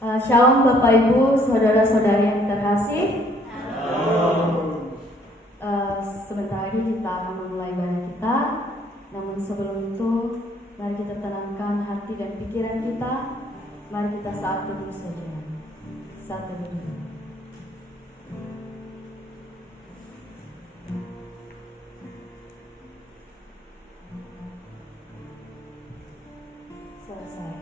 Shalom Bapak Ibu, saudara-saudari yang terkasih. Sebentar lagi kita akan memulai ibadah kita. Namun sebelum itu, mari kita tenangkan hati dan pikiran kita. Mari kita saat teduh saja. Saat teduh. Selesai.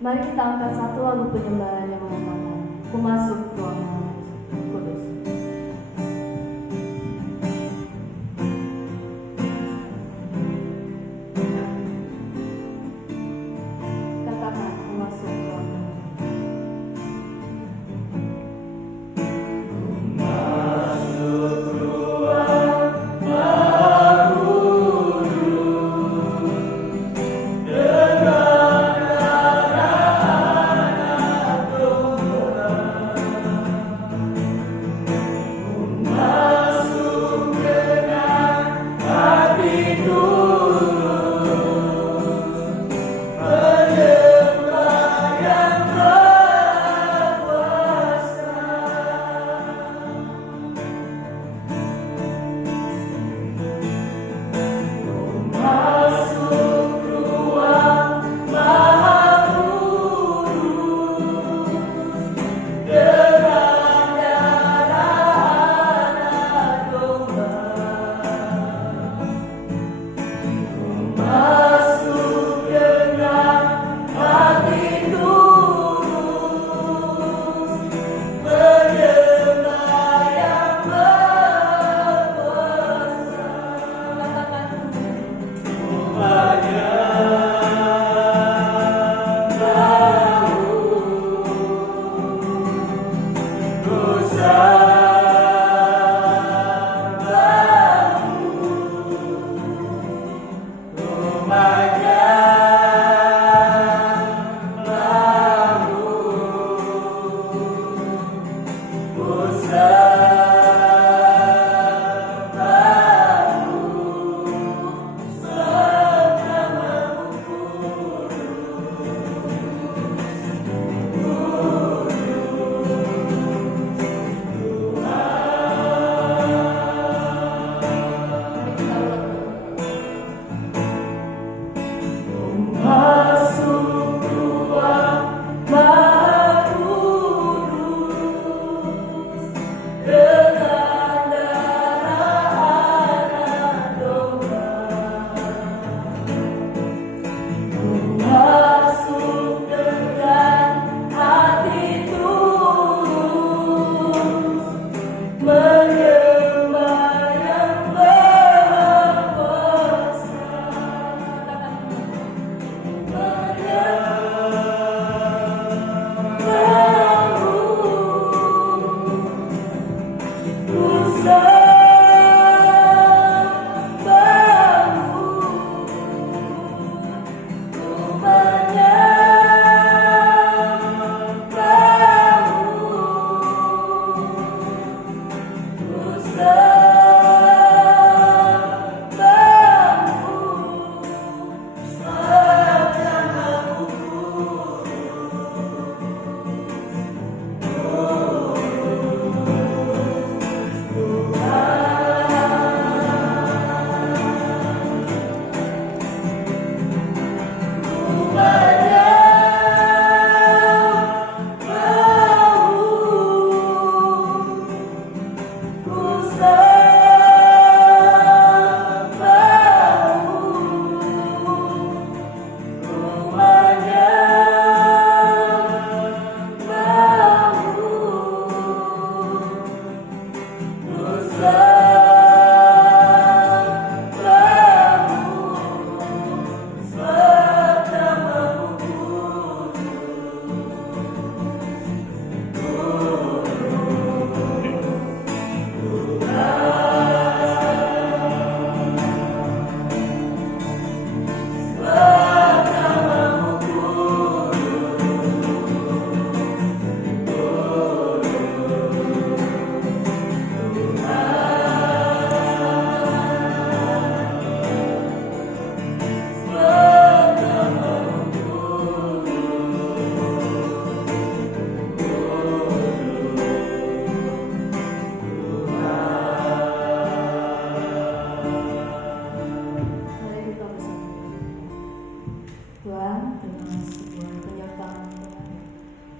Mari kita angkat satu lagu penyembahan yang mengatakan, Ku masuk ruangan kudus. Katakan, ku masuk ruangan.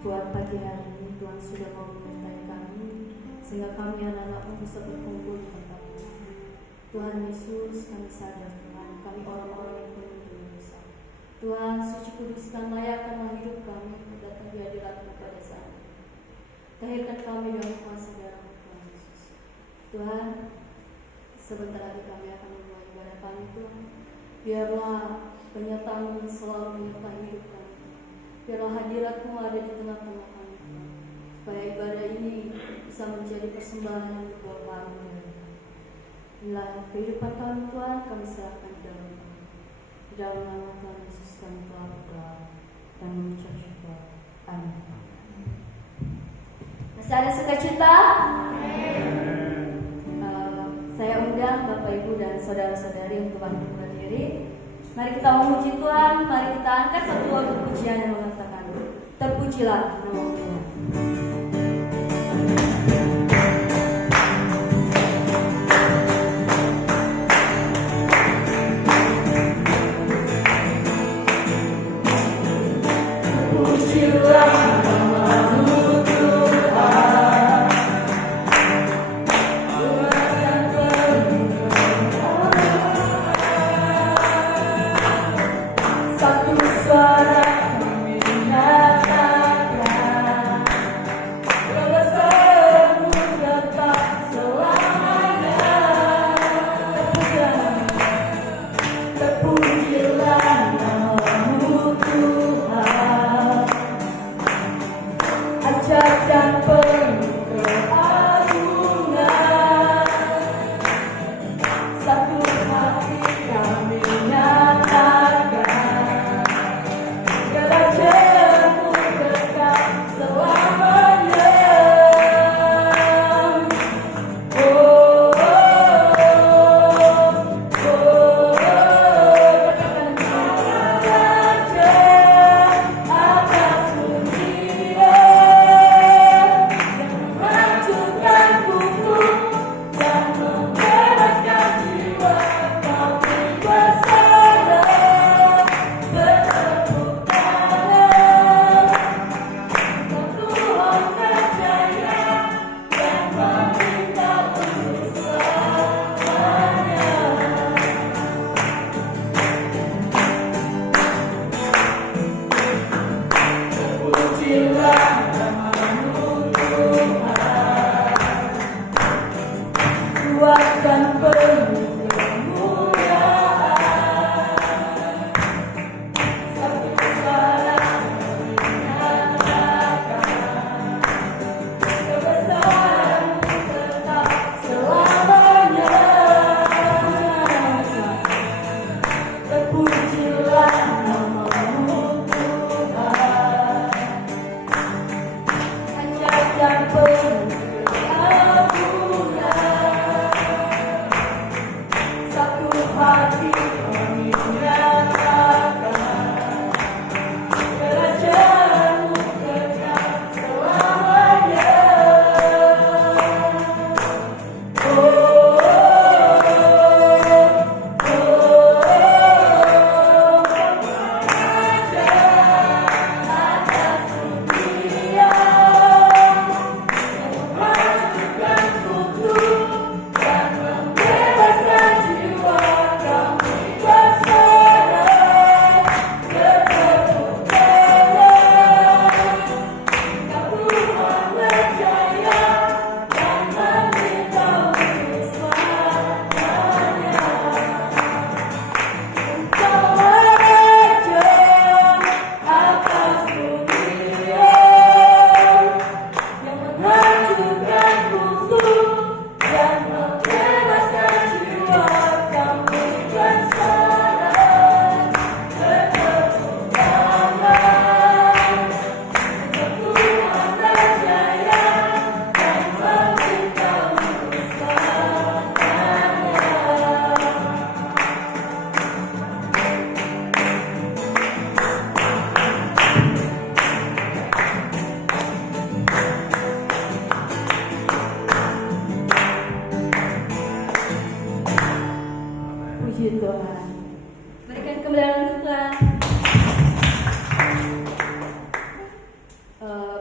Tuhan, pagi hari ini Tuhan sudah mau menyertai kami, sehingga kami anak-anak-Mu bisa berkumpul di tempat-Mu. Tuhan Yesus, kami sadar Tuhan, kami orang-orang yang penuh dengan dosa. Tuhan, suci kuduskan, layakkanlah hidup kami datang di hadirat-Mu pada saat ini. Tahirkan kami dalam kuasa darah-Mu, Tuhan Yesus. Tuhan, sebentar lagi kami akan memulai ibadah kami, Tuhan. Biarlah penyertaan-Mu selalu menyertai hidup kami. Biarlah hadirat-Mu ada di tengah-tengah kami, Tuhan. Supaya ibadah ini bisa menjadi persembahan yang berbahagia. Inilah kehidupan kami, Tuhan, kami serahkan di dalam kami. Di dalam nama Tuhan Yesus kami telah berdoa dan mengucap syukur. Amin. Masih ada sukacita? Saya undang Bapak Ibu dan saudara-saudari untuk bangkit berdiri. Mari kita memuji Tuhan, mari kita angkat satu lagu pujian yang mengatakan, terpujilah nama Tuhan. Satu suara kami nyatakan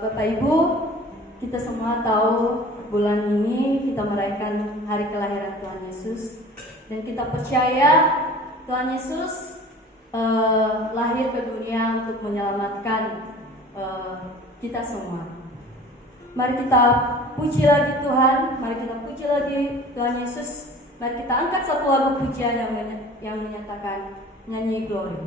Bapak Ibu, kita semua tahu bulan ini kita merayakan hari kelahiran Tuhan Yesus, dan kita percaya Tuhan Yesus lahir ke dunia untuk menyelamatkan kita semua. Mari kita puji lagi Tuhan, mari kita puji lagi Tuhan Yesus. Mari kita angkat satu lagu pujian yang menyatakan nyanyi glory.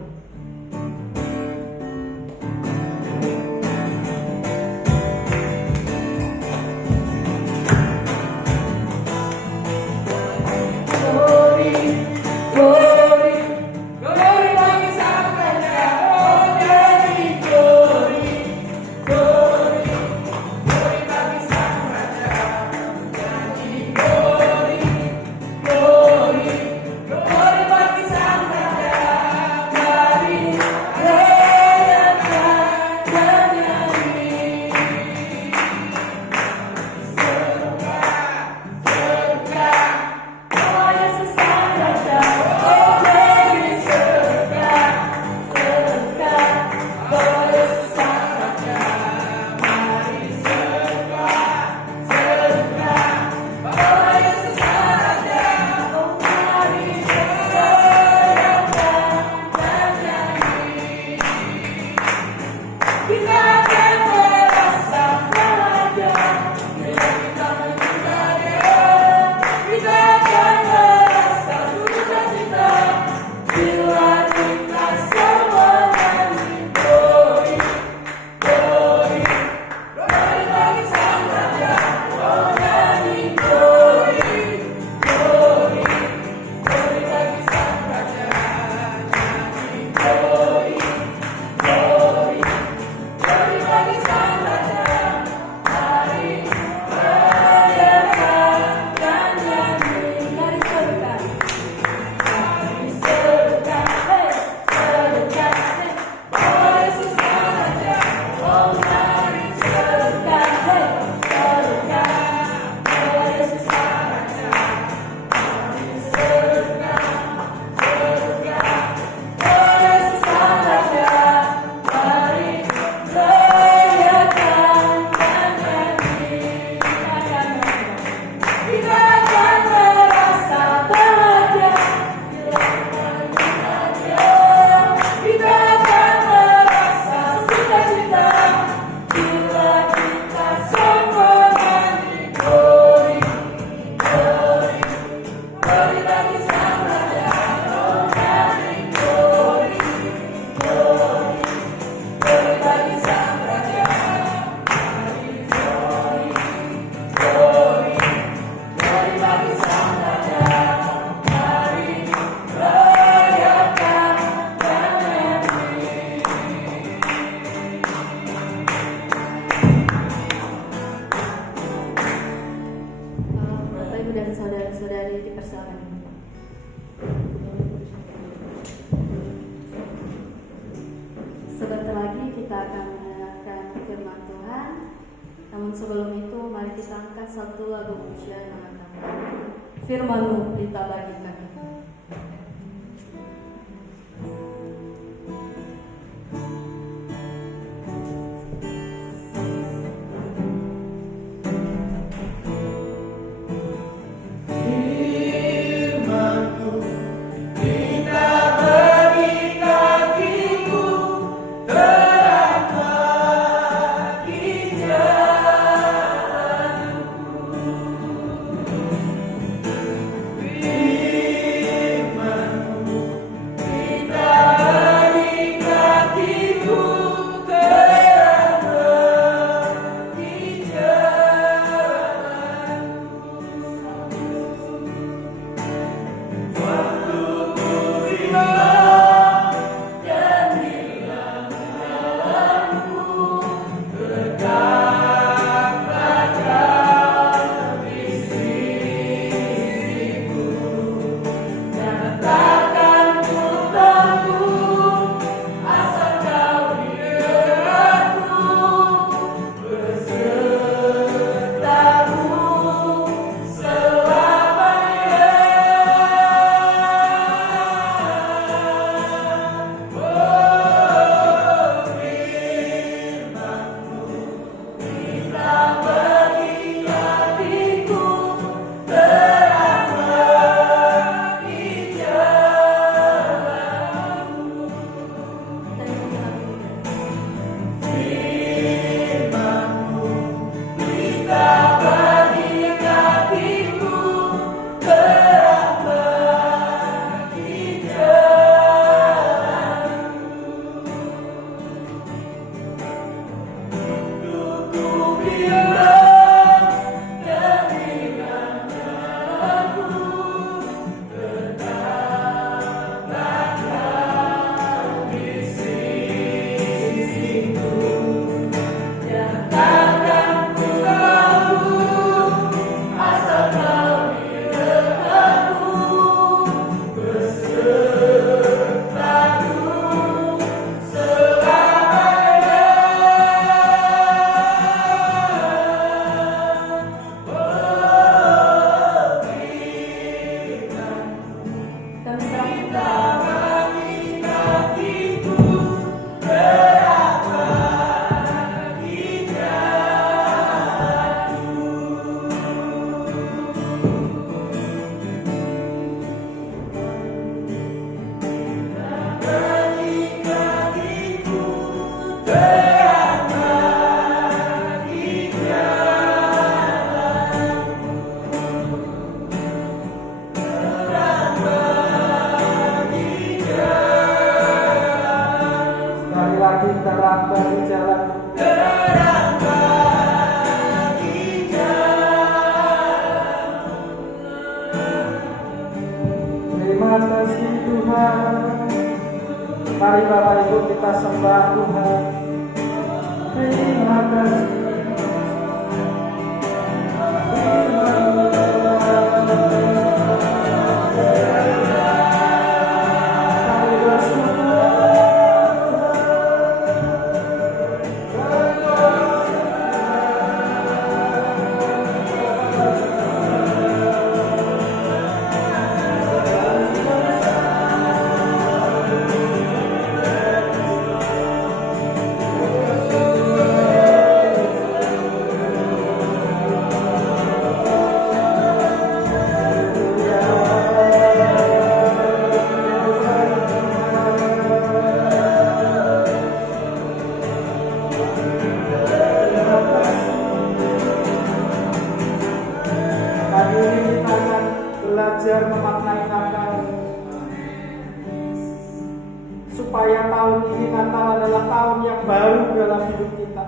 Sebentar lagi kita akan mendengarkan firman Tuhan. Namun sebelum itu, mari kita angkat satu lagu pujian mengatakan, Firman-Mu pelita bagi kami. Mari Bapak Ibu kita sembah Tuhan. Terima kasih. Supaya tahun ini Natal adalah tahun yang baru dalam hidup kita,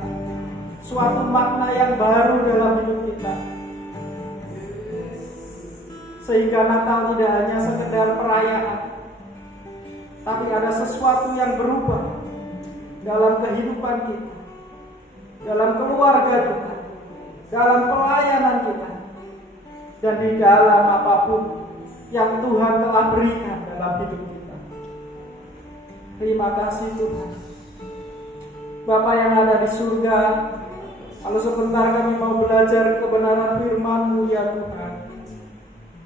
suatu makna yang baru dalam hidup kita, sehingga Natal tidak hanya sekedar perayaan, tapi ada sesuatu yang berubah dalam kehidupan kita, dalam keluarga kita, dalam pelayanan kita, dan di dalam apapun yang Tuhan telah berikan dalam hidup kita. Terima kasih Tuhan. Bapa yang ada di surga, kalau sebentar kami mau belajar kebenaran firman-Mu ya Tuhan.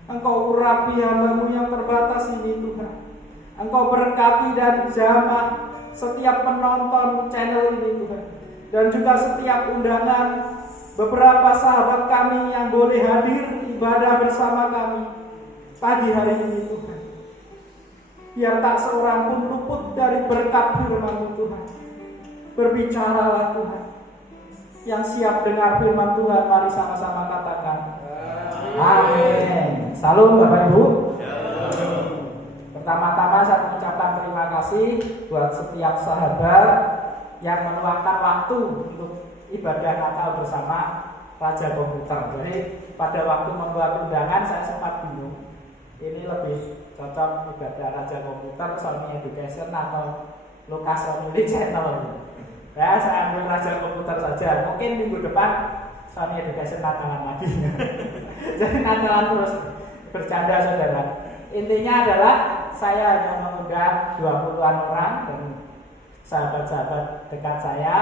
Engkau urapi hamba-Mu yang terbatas ini Tuhan. Engkau berkati dan jamah setiap penonton channel ini Tuhan. Dan juga setiap undangan beberapa sahabat kami yang boleh hadir ibadah bersama kami pagi hari ini Tuhan. Biar tak seorang pun luput dari berkat firman-Mu Tuhan. Berbicaralah Tuhan. Yang siap dengar firman Tuhan, mari sama-sama katakan amin. Salam Bapak Ibu. Pertama-tama saya mengucapkan terima kasih buat setiap sahabat yang meluangkan waktu untuk ibadah Natal bersama Raja Komputer. Jadi pada waktu membuat undangan saya sempat bingung, ini lebih cocok ibadah Raja Komputer, Sony Education atau Lukas Family Channel. Ya, saya ambil Raja Komputer saja. Mungkin minggu depan Sony Education Natalan lagi. Jadi Natalan terus bercanda saudara. Intinya adalah saya hanya mengundang 20-an orang dan sahabat-sahabat dekat saya.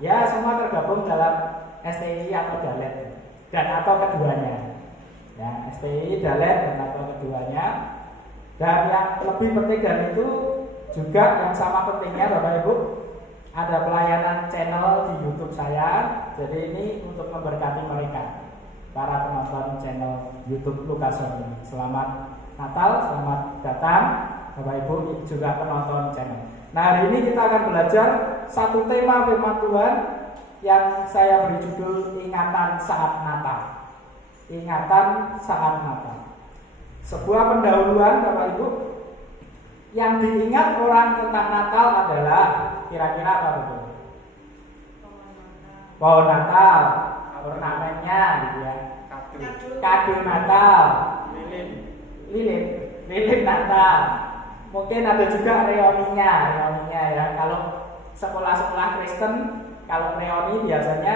Ya, semua tergabung dalam STI atau Dalet dan atau keduanya. Ya, STI, Dalet dan atau keduanya. Dan yang lebih penting dari itu juga yang sama pentingnya Bapak Ibu, ada pelayanan channel di YouTube saya. Jadi ini untuk memberkati mereka, para penonton channel YouTube Lukas Sony. Selamat Natal, selamat datang Bapak Ibu juga penonton channel. Nah, hari ini kita akan belajar satu tema firman Tuhan yang saya beri judul Ingatan Saat Natal. Ingatan saat Natal. Sebuah pendahuluan Bapak Ibu. Yang diingat orang tentang Natal adalah kira-kira apa betul? pohon Natal, ornamennya gitu ya. Kado Natal, lilin Natal. Mungkin ada juga reoninya ya. Kalau sekolah-sekolah Kristen, kalau reoni biasanya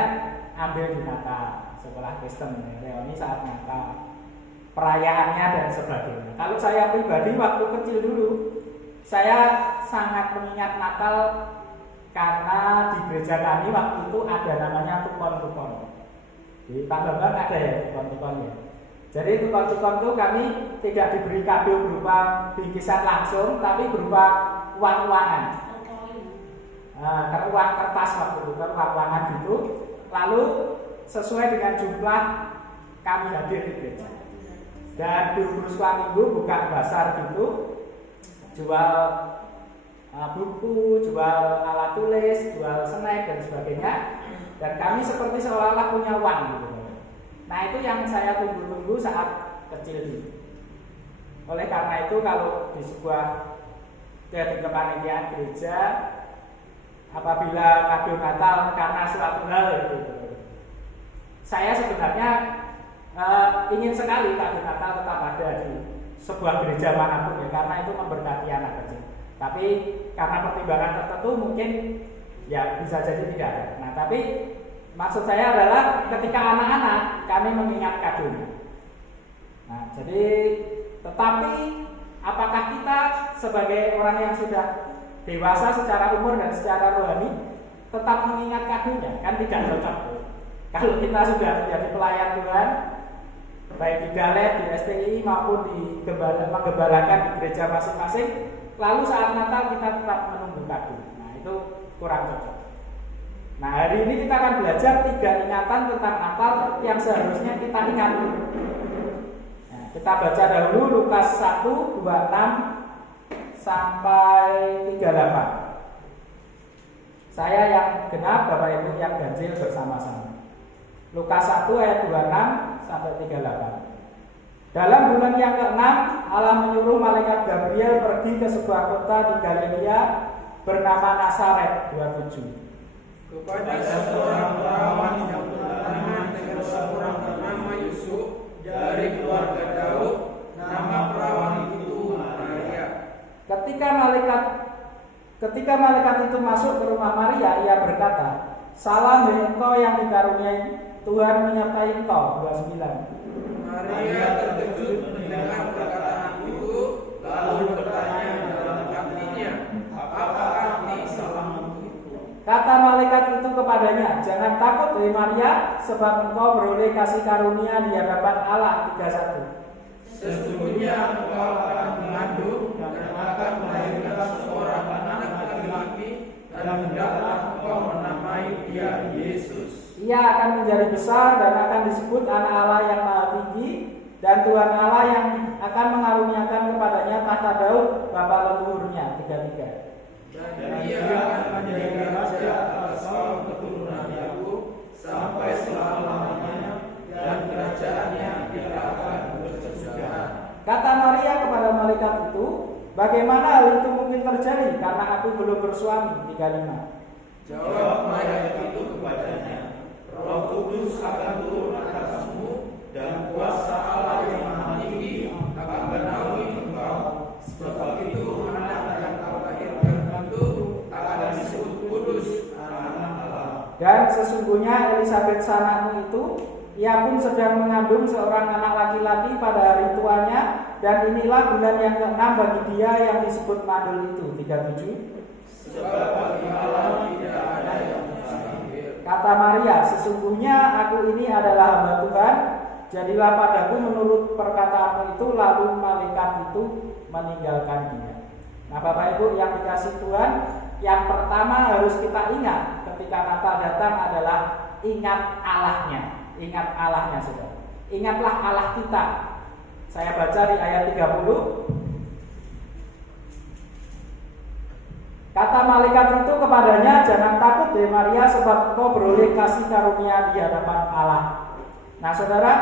ambil di Natal. Sekolah Kristen, reoni saat Natal, perayaannya dan sebagainya. Kalau saya pribadi waktu kecil dulu, saya sangat mengingat Natal karena di gereja kami waktu itu ada namanya tukon-tukon. Di Pak Bambang ada ya tukon-tukonnya. Jadi tukon-tukon itu kami tidak diberi kado berupa bingkisan langsung, tapi berupa uang-uangan. Karena uang kertas waktu itu, kan uang-uangan gitu. Lalu sesuai dengan jumlah kami hadir di gereja. Dan guru-guru sekolah minggu buka bazar gitu, jual buku, jual alat tulis, jual snack dan sebagainya. Dan kami seperti seolah-olah punya uang gitu. Nah itu yang saya tunggu-tunggu saat kecil dulu. Oleh karena itu kalau di sebuah kepanitiaan gereja, apabila kado Natal karena suatu hal itu, saya sebenarnya ingin sekali kado Natal tetap ada di sebuah gereja manapun ya, karena itu memberkati anak kecil. Tapi karena pertimbangan tertentu mungkin ya bisa jadi tidak ada. Nah tapi maksud saya adalah ketika anak-anak kami mengingat kadonya. Nah jadi tetapi apakah kita sebagai orang yang sudah dewasa secara umur dan secara rohani tetap mengingat kadonya? Kan tidak cocok. Kalau kita sudah menjadi pelayan Tuhan, baik di Galet, di STI maupun menggembalakan di gereja masing-masing, lalu saat Natal kita tetap menunggu kado. Nah itu kurang cocok. Nah hari ini kita akan belajar 3 ingatan tentang Natal yang seharusnya kita ingat. Nah, kita baca dahulu Lukas 1, 26 sampai 38. Saya yang genap, Bapak Ibu yang ganjil bersama-sama. Lukas 1 ayat 26 sampai 38. Dalam bulan yang ke-6, Allah menyuruh malaikat Gabriel pergi ke sebuah kota di Galilea bernama Nazaret, 27. Kepada seorang perawan yang bertunangan dengan seorang bernama Yusuf dari keluarga Daud, nama perawan itu Maria. Ketika malaikat itu masuk ke rumah Maria, ia berkata, "Salam bagi engkau yang dikaruniai, Tuhan menyertai engkau." 29. Maria terkejut mendengar perkataan itu, lalu bertanya dalam hatinya, "Apa arti salam itu?" Kata malaikat itu kepadanya, "Jangan takut, hai Maria, sebab engkau beroleh kasih karunia di hadapan Allah." 31. Sesungguhnya engkau akan mengandung dan akan melahirkan seorang anak laki-laki, dan hendaklah engkau menamai dia Yesus. Ia akan menjadi besar dan akan disebut anak Allah yang maha tinggi, dan Tuhan Allah yang akan mengaruniakan kepadanya tahta Daud bapa leluhurnya. 33. Dan ia akan menjadi raja atas kaum keturunan Yakub sampai selama-lamanya, dan kerajaannya tidak akan berkesudahan. Kata Maria kepada malaikat itu, "Bagaimana hal itu mungkin terjadi karena aku belum bersuami?" 35. Jawab malaikat itu kepadanya, "Roh Kudus akan turun atasmu, dan kuasa Allah yang Maha Tinggi akan menaungi engkau. Sebab itu anak yang kau lahirkan itu akan disebut kudus, anak Allah." Dan sesungguhnya Elisabet sanakmu itu, ia pun sedang mengandung seorang anak laki-laki pada hari tuanya, dan inilah bulan yang ke-6 bagi dia yang disebut mandul itu. 37. Sebab bagi Allah tidak ada yang mustahil. Kata Maria, "Sesungguhnya aku ini adalah hamba Tuhan, jadilah padaku menurut perkataanmu itu." Lalu malaikat itu meninggalkan dia. Nah Bapak Ibu yang dikasihi Tuhan, yang pertama harus kita ingat ketika Natal datang adalah ingat Allahnya. Ingat Allahnya, saudara. Ingatlah Allah kita. Saya baca di ayat 30. Kata malaikat itu kepadanya, "Jangan takut, hai Maria, sebab engkau beroleh kasih karunia di hadapan Allah." Nah, saudara,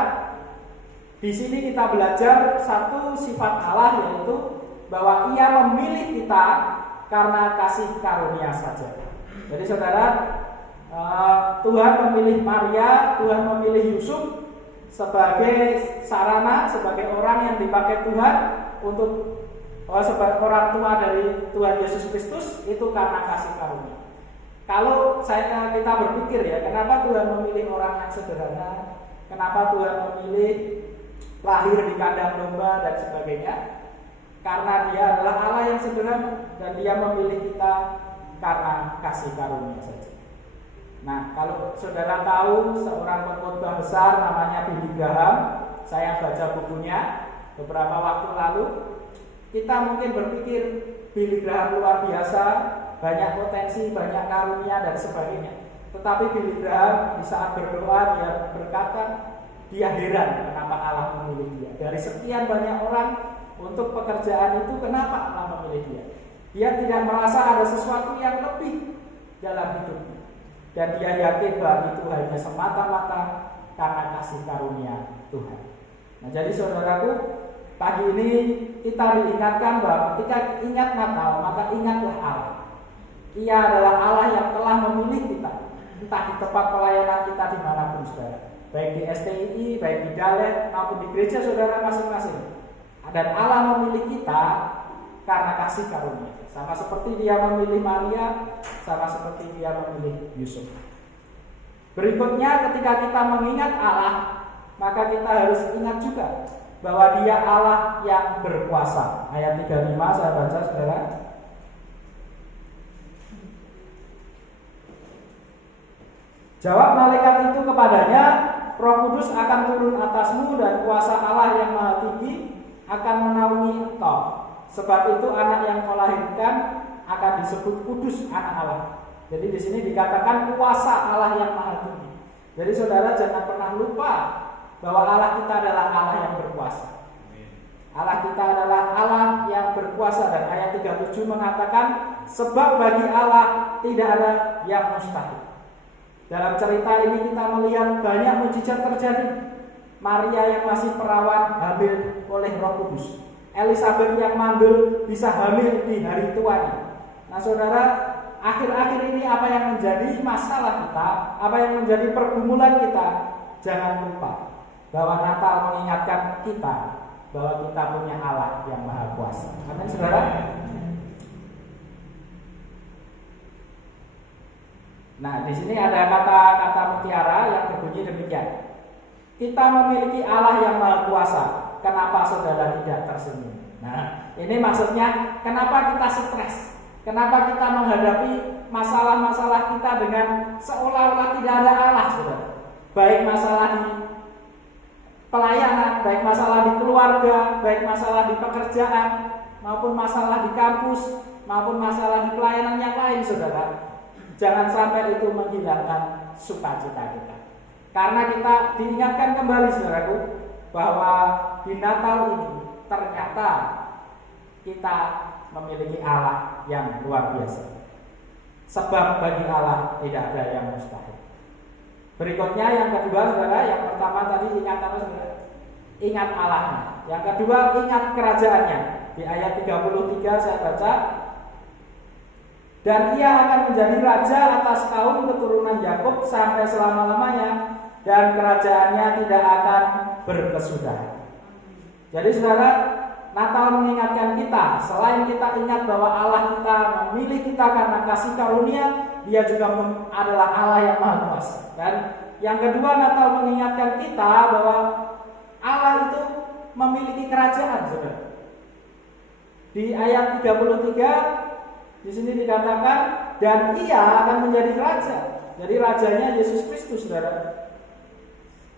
di sini kita belajar satu sifat Allah, yaitu bahwa Ia memilih kita karena kasih karunia saja. Jadi, saudara, Tuhan memilih Maria, Tuhan memilih Yusuf sebagai sarana, sebagai orang yang dipakai Tuhan untuk sebagai orang tua dari Tuhan Yesus Kristus, itu karena kasih karunia. Kalau kita berpikir ya, kenapa Tuhan memilih orang yang sederhana, kenapa Tuhan memilih lahir di kandang domba dan sebagainya? Karena Dia adalah Allah yang sederhana dan Dia memilih kita karena kasih karunia saja. Nah, kalau saudara tahu seorang pengkhotbah besar namanya Billy Graham, saya baca bukunya beberapa waktu lalu. Kita mungkin berpikir Billy Graham luar biasa, banyak potensi, banyak karunia dan sebagainya. Tetapi Billy Graham di saat berdoa dia berkata, dia heran kenapa Allah memilih dia. Dari sekian banyak orang untuk pekerjaan itu, kenapa Allah memilih dia? Dia tidak merasa ada sesuatu yang lebih dalam hidupnya. Dan dia yakin bahwa itu hanya semata-mata karena kasih karunia Tuhan. Nah, jadi saudaraku, pagi ini kita diingatkan bahwa ketika ingat Natal, maka ingatlah Allah. Ia adalah Allah yang telah memilih kita, entah di tempat pelayanan kita dimanapun saudara, baik di STI, baik di Dalet maupun di gereja saudara masing-masing. Dan Allah memilih kita karena kasih karunia. Sama seperti Dia memilih Maria, sama seperti Dia memilih Yusuf. Berikutnya, ketika kita mengingat Allah, maka kita harus ingat juga bahwa Dia Allah yang berkuasa. Ayat 35 saya baca saudara. Jawab malaikat itu kepadanya, Roh Kudus akan turun atasmu dan kuasa Allah yang Maha Tinggi akan menaungi engkau. Sebab itu anak yang kau lahirkan akan disebut kudus, anak Allah. Jadi di sini dikatakan kuasa Allah yang Maha Tinggi. Jadi saudara jangan pernah lupa bahwa Allah kita adalah Allah yang berkuasa. Allah kita adalah Allah yang berkuasa, dan ayat 37 mengatakan sebab bagi Allah tidak ada yang mustahil. Dalam cerita ini kita melihat banyak mujizat terjadi. Maria yang masih perawan hamil oleh Roh Kudus. Elizabeth yang mandul bisa hamil di hari tuanya. Nah saudara, akhir-akhir ini apa yang menjadi masalah kita, apa yang menjadi pergumulan kita, jangan lupa bahwa Natal mengingatkan kita bahwa kita punya Allah yang Maha Kuasa. Amin saudara. Nah di sini ada kata-kata mutiara yang berbunyi demikian. Kita memiliki Allah yang Maha Kuasa. Kenapa saudara tidak tersenyum? Nah, ini maksudnya kenapa kita stres? Kenapa kita menghadapi masalah-masalah kita dengan seolah-olah tidak ada Allah, saudara? Baik masalah di pelayanan, baik masalah di keluarga, baik masalah di pekerjaan, maupun masalah di kampus, maupun masalah di pelayanan yang lain, saudara. Jangan sampai itu menghilangkan sukacita kita. Karena kita diingatkan kembali, saudaraku, bahwa di Natal ini ternyata kita memiliki Allah yang luar biasa. Sebab bagi Allah tidak ada yang mustahil. Berikutnya yang kedua saudara, yang pertama tadi ingat apa saudara? Ingat Allahnya. Yang kedua ingat kerajaannya. Di ayat 33 saya baca, dan ia akan menjadi raja atas kaum keturunan Yakub sampai selama-lamanya, dan kerajaannya tidak akan berkesudahan. Jadi saudara, Natal mengingatkan kita, selain kita ingat bahwa Allah kita memilih kita karena kasih karunia, Dia juga adalah Allah yang Maha Kuasa. Dan yang kedua, Natal mengingatkan kita bahwa Allah itu memiliki kerajaan, saudara. Di ayat 33 di sini dikatakan, dan Ia akan menjadi raja. Jadi rajanya Yesus Kristus, saudara.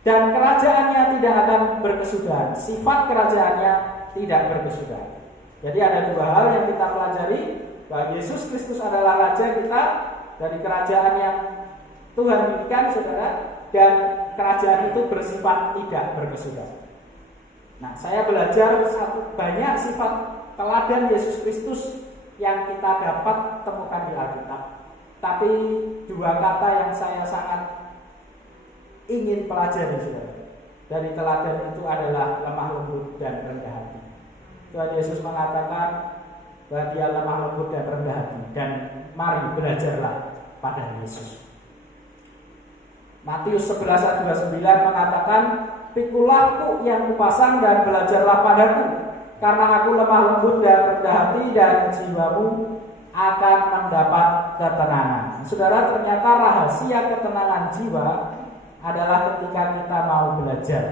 Dan kerajaannya tidak akan berkesudahan. Sifat kerajaannya tidak berkesudahan. Jadi ada dua hal yang kita pelajari, bahwa Yesus Kristus adalah raja kita dari kerajaan yang Tuhan berikan, saudara, dan kerajaan itu bersifat tidak berkesudahan. Nah, saya belajar banyak sifat teladan Yesus Kristus yang kita dapat temukan di Alkitab. Tapi dua kata yang saya sangat ingin pelajari, saudara, dari teladan itu adalah lemah lembut dan rendah hati. Tuhan Yesus mengatakan bahwa Dia lemah lembut dan rendah hati, dan mari belajarlah pada Yesus. Matius 11 ayat 29 mengatakan, "Pikulahku yang kupasang dan belajarlah padaku, karena aku lemah lembut dan rendah hati, dan jiwamu akan mendapat ketenangan." Saudara, ternyata rahasia ketenangan jiwa adalah ketika kita mau belajar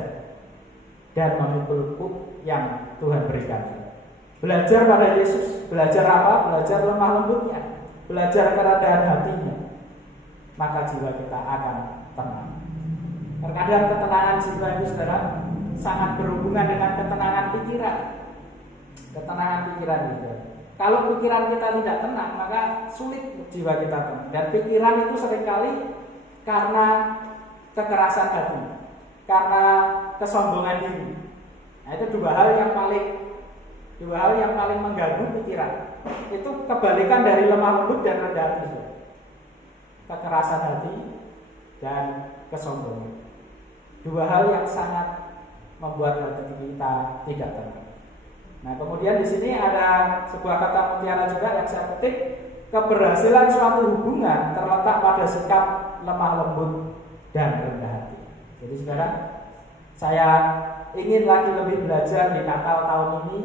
dan memikul kuk yang Tuhan berikan. Belajar pada Yesus. Belajar apa? Belajar lemah lembutnya, belajar kerendahan hatinya, maka jiwa kita akan tenang. Terkadang ketenangan jiwa itu, saudara, sangat berhubungan dengan ketenangan pikiran. Ketenangan pikiran itu. Kalau pikiran kita tidak tenang, maka sulit jiwa kita tenang. Dan pikiran itu seringkali karena kekerasan hati, karena kesombongan diri. Nah, itu dua hal yang paling mengganggu pikiran. Itu kebalikan dari lemah lembut dan rendah hati. Kekerasan hati dan kesombongan. Dua hal yang sangat membuat hati kita tidak tenang. Nah, kemudian di sini ada sebuah kata mutiara juga yang saya petik. Keberhasilan suatu hubungan terletak pada sikap lemah lembut dan rendah hati. Jadi saudara, saya ingin lagi lebih belajar di Natal tahun ini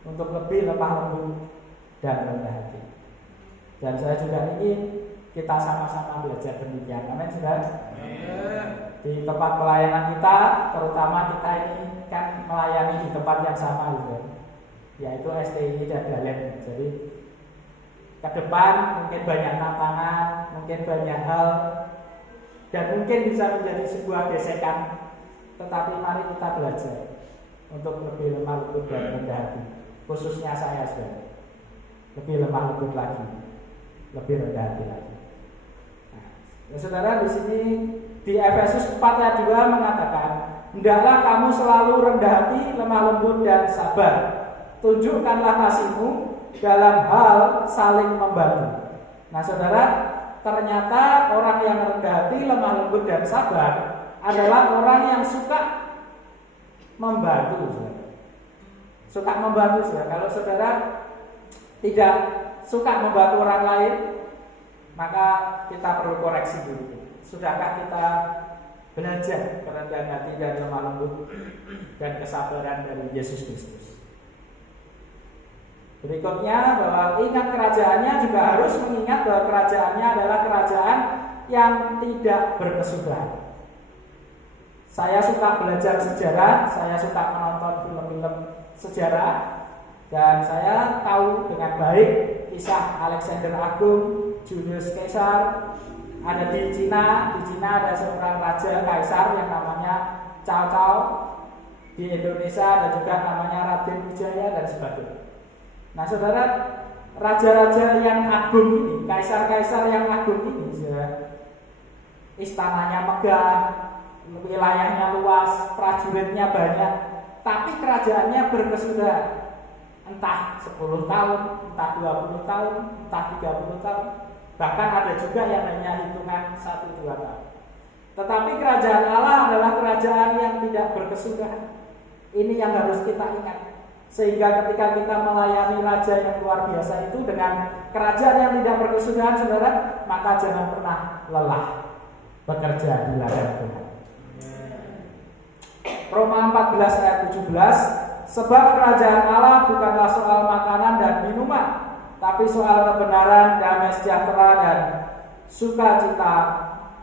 untuk lebih lemah lembut dan rendah hati. Dan saya juga ingin kita sama-sama belajar demikian. Amin, saudara. Di tempat pelayanan kita, terutama kita ini kan melayani di tempat yang sama, yaitu STI Dagalen. Jadi ke depan mungkin banyak tantangan, mungkin banyak hal, dan mungkin bisa menjadi sebuah gesekan. Tetapi mari kita belajar untuk lebih lemah lembut dan rendah hati. Khususnya saya, saudara, lebih lemah lembut lagi, lebih rendah hati lagi. Nah, saudara, di sini di Efesus 4 ayat 2 mengatakan, "Hendaklah kamu selalu rendah hati, lemah lembut dan sabar. Tunjukkanlah kasihmu dalam hal saling membantu." Nah, saudara, ternyata orang yang rendah hati, lemah lembut dan sabar adalah orang yang suka membantu, saudara. Suka membantu, saudara. Kalau saudara tidak suka membantu orang lain, maka kita perlu koreksi dulu. Sudahkah kita belajar kerendahan hati dan lemah lembut dan kesabaran dari Yesus Kristus? Berikutnya, bahwa ingat kerajaannya, juga harus mengingat bahwa kerajaannya adalah kerajaan yang tidak berkesudahan. Saya suka belajar sejarah, saya suka menonton film-film sejarah, dan saya tahu dengan baik kisah Alexander Agung, Julius Caesar. Ada di Cina ada seorang raja kaisar yang namanya Cao Cao. Di Indonesia ada juga namanya Raden Wijaya dan sebagainya. Nah, saudara, raja-raja yang agung ini, kaisar-kaisar yang agung ini, saudara, istananya megah, wilayahnya luas, prajuritnya banyak, tapi kerajaannya berkesudahan. Entah 10 tahun, entah 20 tahun, entah 30 tahun. Bahkan ada juga yang hanya hitungan 1-2 tahun. Tetapi kerajaan Allah adalah kerajaan yang tidak berkesudahan. Ini yang harus kita ingat. Sehingga ketika kita melayani raja yang luar biasa itu dengan kerajaan yang tidak berkesudahan, saudara, maka jangan pernah lelah bekerja di ladang Tuhan. Roma 14 ayat 17, "Sebab kerajaan Allah bukanlah soal makanan dan minuman, tapi soal kebenaran, damai sejahtera, dan sukacita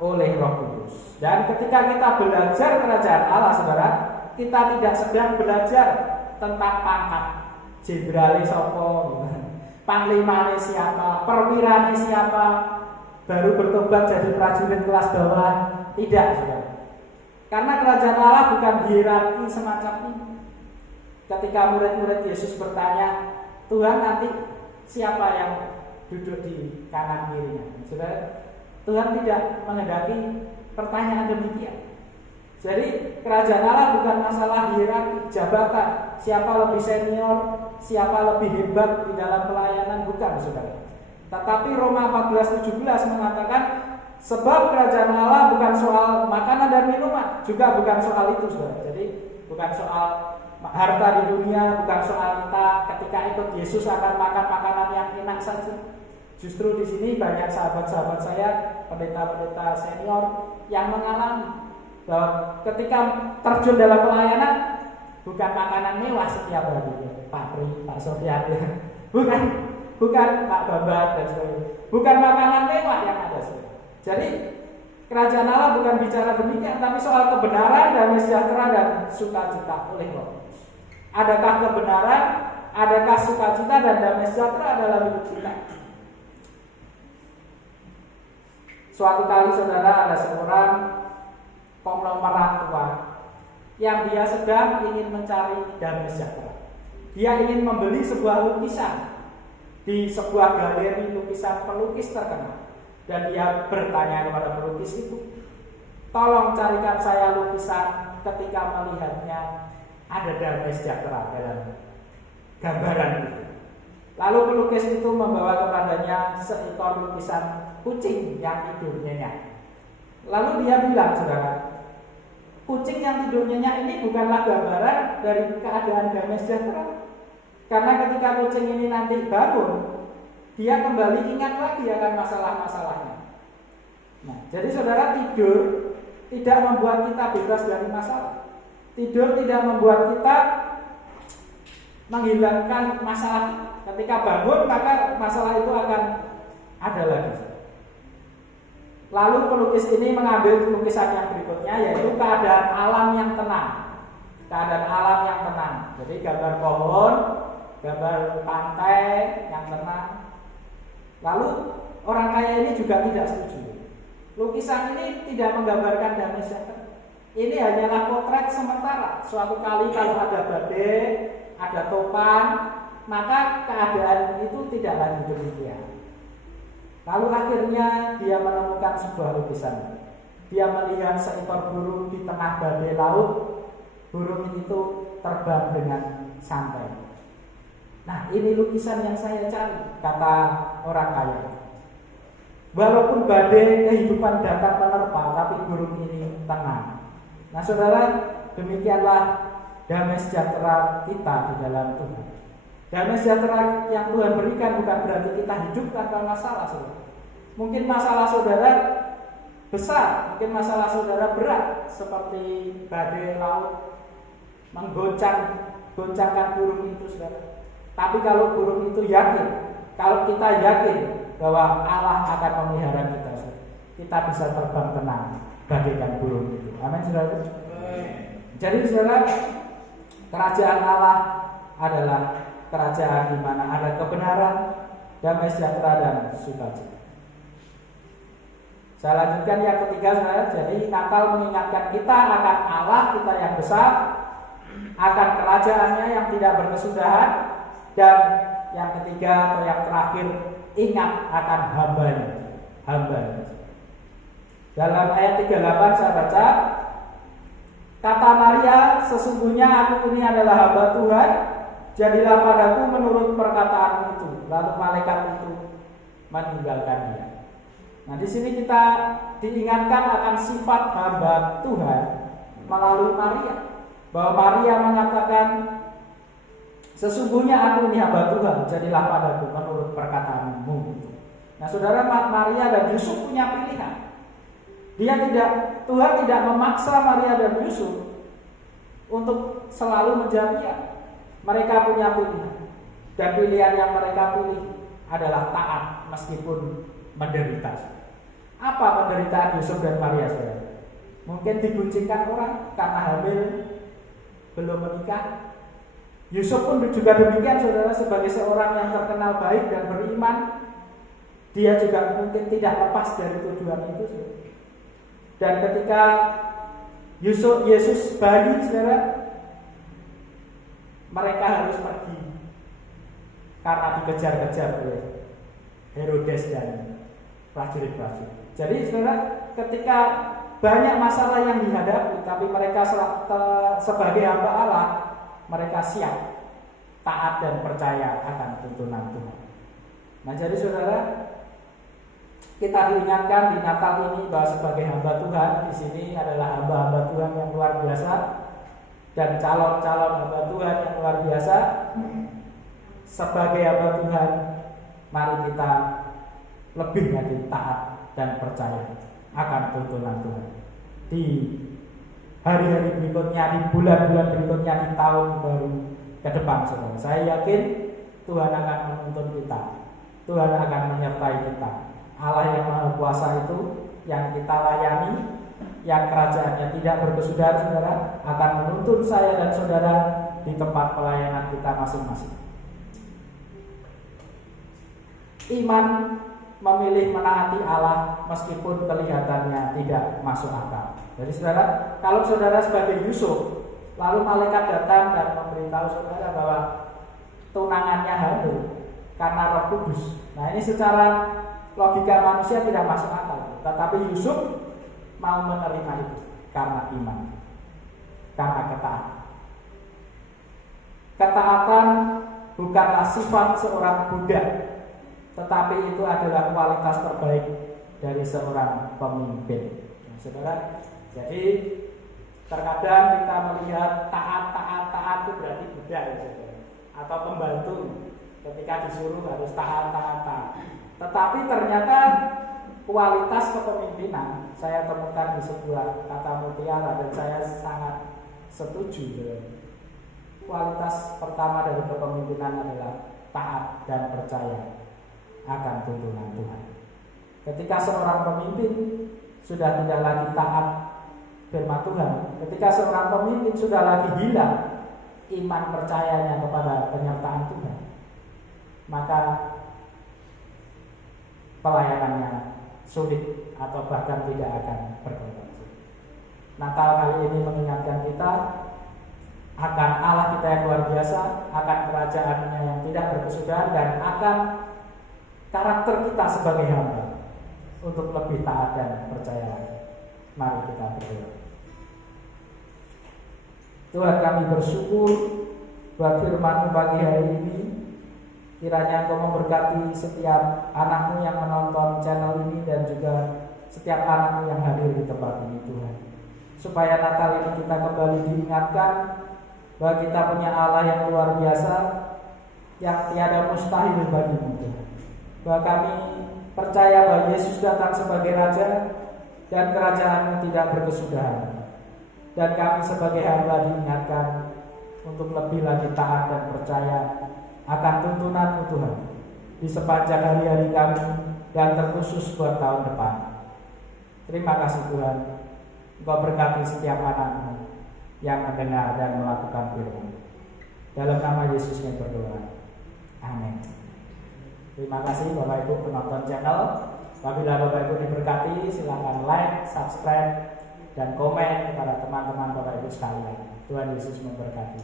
oleh Roh Kudus." Dan ketika kita belajar kerajaan Allah, saudara, kita tidak sedang belajar tentang pangkat, jenderalnya sopo, panglimanya siapa, perwiranya siapa, baru bertobat jadi prajurit kelas bawah. Tidak, saudara. Karena kerajaan Allah bukan hierarki semacam ini. Ketika murid-murid Yesus bertanya, "Tuhan, nanti siapa yang duduk di kanan kirinya?" Saudara, Tuhan tidak menghendaki pertanyaan demikian. Jadi kerajaan Allah bukan masalah hierarki, jabatan, siapa lebih senior, siapa lebih hebat di dalam pelayanan, bukan, saudara. Tetapi Roma 14:17 mengatakan, sebab kerajaan Allah bukan soal makanan dan minuman, juga bukan soal itu, saudara. Jadi bukan soal harta di dunia, bukan soal kita ketika ikut Yesus akan makan makanan yang enak saja. Justru di sini banyak sahabat-sahabat saya, pendeta-pendeta senior yang mengalami bahwa ketika terjun dalam pelayanan bukan makanan mewah setiap hari, Pak Pri, Pak Sofian, bukan Pak Bambang dan sebagainya, bukan makanan mewah yang ada. Jadi kerajaan Allah bukan bicara demikian, tapi soal kebenaran, damai sejahtera dan sukacita oleh Roh. Adakah kebenaran, adakah sukacita dan damai sejahtera dalam hidup kita? Suatu kali saudara, ada seorang konglomerat tua yang dia sedang ingin mencari damai sejahtera. Dia ingin membeli sebuah lukisan di sebuah galeri lukisan pelukis terkenal. Dan dia bertanya kepada pelukis itu, tolong carikan saya lukisan ketika melihatnya ada damai sejahtera dalam gambaran itu. Lalu pelukis itu membawa kepadanya seekor lukisan kucing yang tidur nyenyak. Lalu dia bilang, saudara, kucing yang tidur nyenyak ini bukanlah gambaran dari keadaan damai sejahtera. Karena ketika kucing ini nanti bangun, dia kembali ingat lagi akan masalah-masalahnya. Nah, jadi saudara, tidur tidak membuat kita bebas dari masalah. Tidur tidak membuat kita menghilangkan masalah. Ketika bangun, maka masalah itu akan ada lagi. Lalu pelukis ini mengambil lukisan yang berikutnya, yaitu keadaan alam yang tenang. Keadaan alam yang tenang. Jadi gambar pohon, gambar pantai yang tenang. Lalu orang kaya ini juga tidak setuju. Lukisan ini tidak menggambarkan damai sejahtera. Ini hanyalah potret sementara. Suatu kali kalau ada badai, ada topan, maka keadaan itu tidak lagi demikian. Lalu akhirnya dia menemukan sebuah lukisan. Dia melihat seekor burung di tengah badai laut. Burung itu terbang dengan santai. Nah, ini lukisan yang saya cari, kata orang kaya. Walaupun badai kehidupan datang menerpa, tapi burung ini tenang. Nah, saudara, demikianlah damai sejahtera kita di dalam Tuhan. Damai sejahtera yang Tuhan berikan bukan berarti kita hidup tanpa masalah, saudara. Mungkin masalah saudara besar, mungkin masalah saudara berat, seperti badai laut menggoncangkan burung itu, saudara. Tapi kalau burung itu yakin, kalau kita yakin bahwa Allah akan memelihara kita, kita bisa terbang tenang bagaikan burung itu. Amin, saudara. Jadi saudara, kerajaan Allah adalah kerajaan di mana ada kebenaran, damai sejahtera dan sukacita. Saya lanjutkan yang ketiga, saudara. Jadi Natal mengingatkan kita akan Allah kita yang besar, akan kerajaannya yang tidak berkesudahan, dan yang ketiga atau yang terakhir, ingat akan hambanya. Dalam ayat 38 saya baca, kata Maria, sesungguhnya aku ini adalah hamba Tuhan, jadilah padaku menurut perkataan itu. Lalu malaikat itu meninggalkan dia. Nah, di sini kita diingatkan akan sifat hamba Tuhan melalui Maria, bahwa Maria mengatakan, sesungguhnya aku ini hamba Tuhan, jadilah padaku menurut perkataanmu. Nah, saudara, Maria dan Yusuf punya pilihan. Tuhan tidak memaksa Maria dan Yusuf untuk selalu menjawab ya. Mereka punya pilihan, dan pilihan yang mereka pilih adalah taat meskipun menderita. Apa penderitaan Yusuf dan Maria, saudara? Mungkin diguncingkan orang karena hamil, belum menikah. Yusuf pun juga demikian, saudara, sebagai seorang yang terkenal baik dan beriman, dia juga mungkin tidak lepas dari tujuan itu, saudara. Dan ketika Yesus bayi, saudara, mereka harus pergi karena dikejar-kejar oleh Herodes dan prajurit-prajurit. Jadi, saudara, ketika banyak masalah yang dihadapi, tapi mereka sebagai hamba Allah, mereka siap taat dan percaya akan tuntunan Tuhan. Nah, jadi saudara, kita diingatkan di Natal ini bahwa sebagai hamba Tuhan di sini adalah hamba-hamba Tuhan yang luar biasa dan calon-calon hamba Tuhan yang luar biasa. Sebagai hamba Tuhan, mari kita lebih lagi taat dan percaya akan tuntunan Tuhan. Di hari-hari berikutnya, di bulan-bulan berikutnya, di tahun baru ke depan, saudara, saya yakin Tuhan akan menuntun kita, Tuhan akan menyertai kita. Allah yang Maha Kuasa itu yang kita layani, yang kerajaannya tidak berkesudahan, saudara, akan menuntun saya dan saudara di tempat pelayanan kita masing-masing. Iman memilih menaati Allah meskipun kelihatannya tidak masuk akal. Jadi saudara, kalau saudara sebagai Yusuf, lalu malaikat datang dan memberitahu saudara bahwa tunangannya hamil karena Roh Kudus. Nah, ini secara logika manusia tidak masuk akal. Tetapi Yusuf mau menerima itu karena iman, karena ketaatan. Ketaatan bukanlah sifat seorang budak, tetapi itu adalah kualitas terbaik dari seorang pemimpin. Nah, saudara, jadi terkadang kita melihat taat itu berarti budak, ya, saudara, atau pembantu ketika disuruh harus taat. Tetapi ternyata kualitas kepemimpinan saya temukan di sebuah kata mutiara dan saya sangat setuju. Kualitas pertama dari kepemimpinan adalah taat dan percaya akan tuntunan Tuhan. Ketika seorang pemimpin sudah tidak lagi taat firman Tuhan, ketika seorang pemimpin sudah lagi hilang iman percayanya kepada penyertaan Tuhan, maka pelayanannya sulit atau bahkan tidak akan berkontribusi. Natal kali ini mengingatkan kita akan Allah kita yang luar biasa, akan kerajaannya yang tidak berkesudahan, dan akan karakter kita sebagai hamba untuk lebih taat dan percaya lagi. Mari kita berdoa. Tuhan, kami bersyukur buat firman-Mu pagi hari ini. Kiranya Engkau memberkati setiap anakmu yang menonton channel ini dan juga setiap anakmu yang hadir di tempat ini, Tuhan. Supaya Natal ini kita kembali diingatkan bahwa kita punya Allah yang luar biasa, yang tiada mustahil bagimu, Tuhan. Bahwa kami percaya bahwa Yesus datang sebagai Raja dan kerajaan-Mu tidak berkesudahan. Dan kami sebagai hamba diingatkan untuk lebih lagi taat dan percaya akan tuntunan-Mu, Tuhan, di sepanjang hari-hari kami dan terkhusus buat tahun depan. Terima kasih Tuhan, Engkau berkati setiap anak-Mu yang mendengar dan melakukan firman. Dalam nama Yesus kami berdoa. Amin. Terima kasih Bapak Ibu penonton channel. Apabila Bapak Ibu diberkati, silakan like, subscribe, dan komen kepada teman-teman Bapak Ibu sekalian. Tuhan Yesus memberkati.